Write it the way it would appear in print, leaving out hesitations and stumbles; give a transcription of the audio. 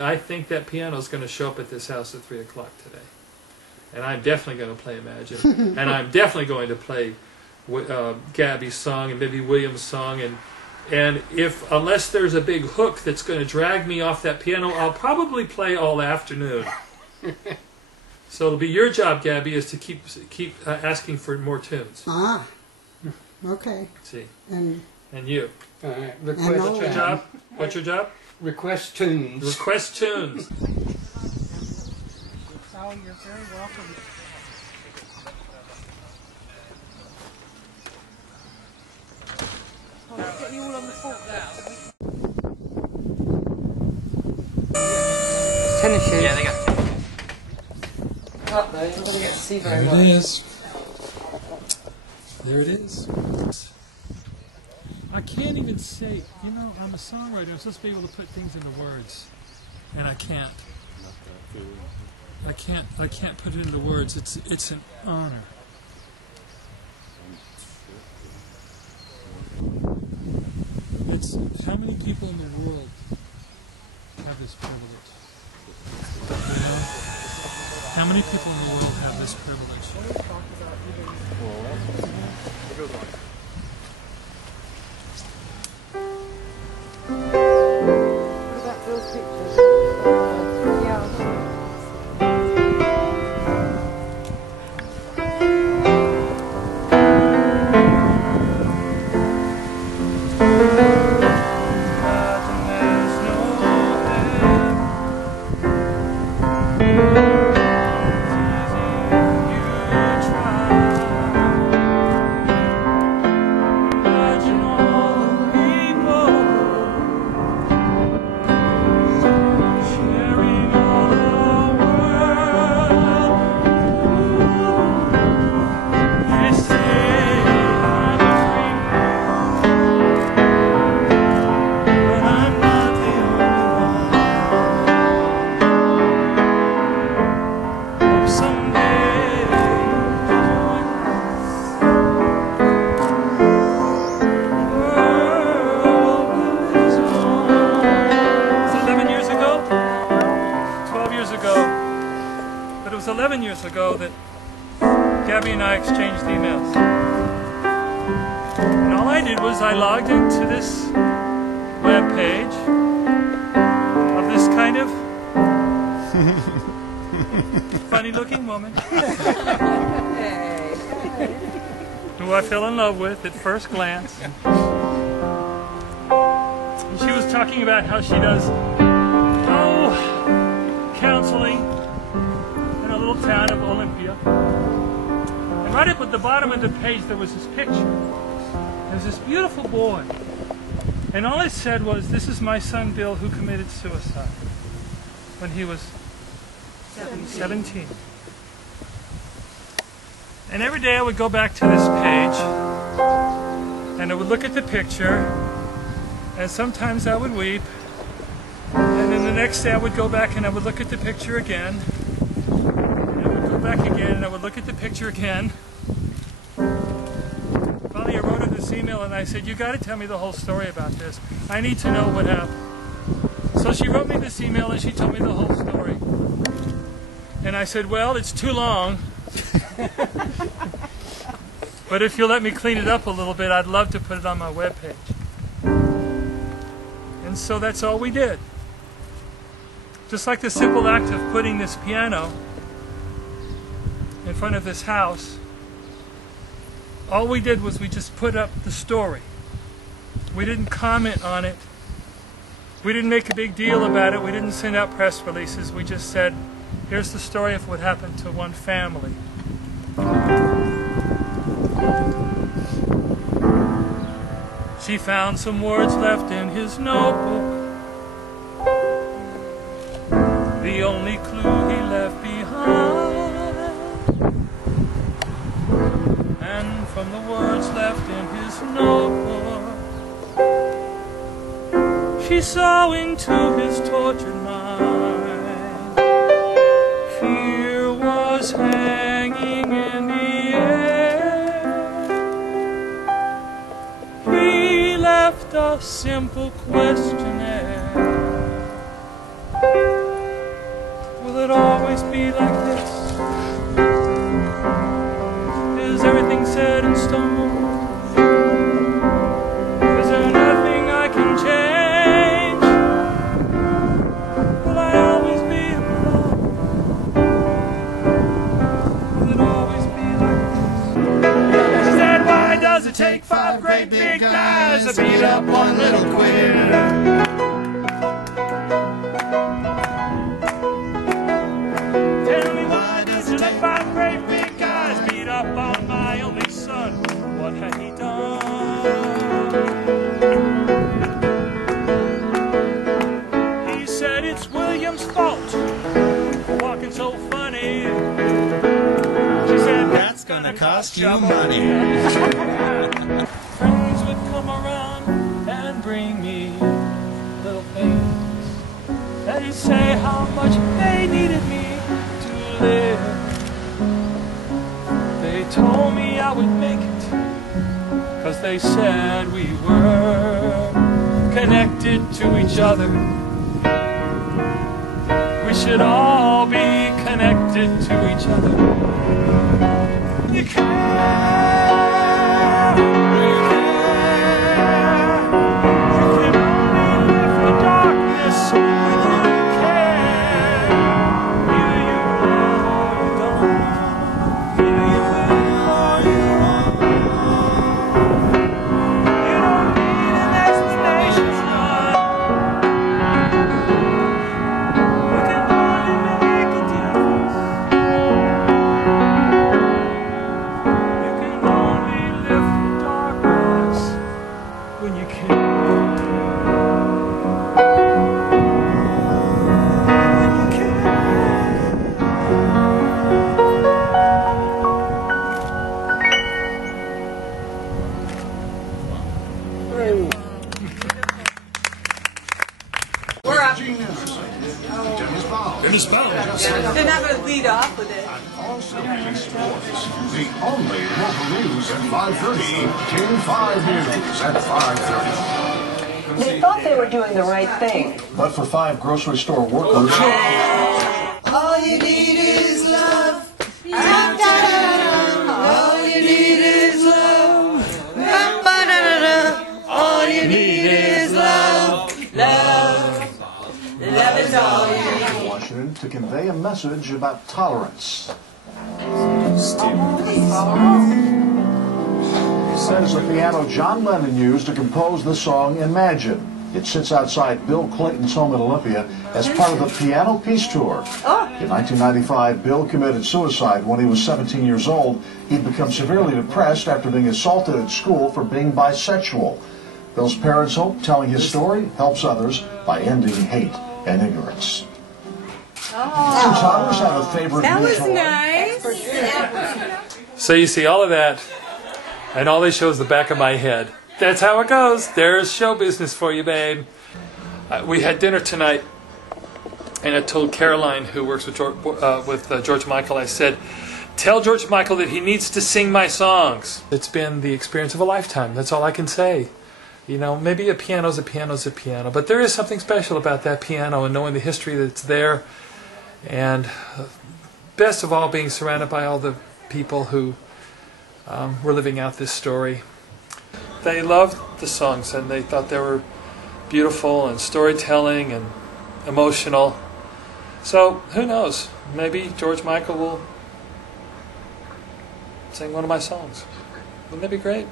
I think that piano is going to show up at this house at 3 o'clock today. And I'm definitely going to play Imagine. And I'm definitely going to play Gabby's song and maybe William's song. And if, unless there's a big hook that's going to drag me off that piano, I'll probably play all afternoon. So it'll be your job, Gabby, is to keep asking for more tunes. Ah, okay. See. And you. All right. What's your job? What's your job? Request tunes. Request tunes. Sal, you're very welcome. I'll get you all on the fork now. Tennis shoes. Yeah, they got tennis. Up though, you're not going to get to see very much. There it is. There it is. I can't even say, you know, I'm a songwriter, I'm supposed to be able to put things into words. And I can't. I can't put it into words. It's an honor. It's how many people in the world have this privilege? You know? How many people in the world have this privilege? What about those pictures? But it was 11 years ago that Gabby and I exchanged emails. And all I did was I logged into this web page of this kind of funny-looking woman who I fell in love with at first glance. And she was talking about how she does counseling in a little town of Olympia. And right up at the bottom of the page there was this picture. There was this beautiful boy. And all it said was, "This is my son Bill who committed suicide when he was 17. And every day I would go back to this page and I would look at the picture, and sometimes I would weep. And then the next day I would go back and I would look at the picture again. And I would go back again and I would look at the picture again. Finally I wrote her this email and I said, "You got to tell me the whole story about this. I need to know what happened." So she wrote me this email and she told me the whole story. And I said, "Well, it's too long. But if you'll let me clean it up a little bit, I'd love to put it on my webpage." And so that's all we did. Just like the simple act of putting this piano in front of this house, all we did was we just put up the story. We didn't comment on it. We didn't make a big deal about it. We didn't send out press releases. We just said, here's the story of what happened to one family. She found some words left in his notebook, the only clue he left behind. And from the words left in his notebook, she saw into his tortured mind. Fear was hanging in the air. He left a simple questionnaire. always be like this? Is everything set in stone? Is there nothing I can change? Will I always be alone? Will it always be like this? She said, why does it take 5 great big guys to beat up one little queer? Tell me, why does it let 5 great big guys beat up on my only son? What had he done? He said it's William's fault for walking so funny. She said that's gonna cost you money. Friends would come around and bring me little things. They'd say how much they needed me to live. They told me I would make it, 'cause they said we were connected to each other. We should all be connected to each other. You care, you care. You can only lift the darkness when you care. Either you love or you don't. Either you live or you don't. You don't need an explanation, son. You can only make a difference. You can only lift the darkness when you care. When you care. We're up. Dennis Bowles. Didn't have a lead off with it. Also in sports, the only local news at 5:30. King 5 News at 5:30. They thought they were doing the right thing. But for 5 grocery store workers, All you need is love. All you need is love. All you need is love. Love. Love is all you need. Washington to convey a message about tolerance. Says the piano John Lennon used to compose the song Imagine. It sits outside Bill Clinton's home in Olympia as part of the Piano Peace Tour. In 1995, Bill committed suicide when he was 17 years old. He'd become severely depressed after being assaulted at school for being bisexual. Bill's parents hope telling his story helps others by ending hate and ignorance. Toddlers have a favorite That was musical- nice. So you see all of that, and all they show is the back of my head. That's how it goes. There's show business for you, babe. We had dinner tonight, and I told Caroline, who works with George Michael, I said, tell George Michael that he needs to sing my songs. It's been the experience of a lifetime. That's all I can say. You know, maybe a piano's a piano's a piano, but there is something special about that piano and knowing the history that's there, and best of all, being surrounded by all the people who were living out this story. They loved the songs, and they thought they were beautiful and storytelling and emotional. So, who knows? Maybe George Michael will sing one of my songs. Wouldn't that be great?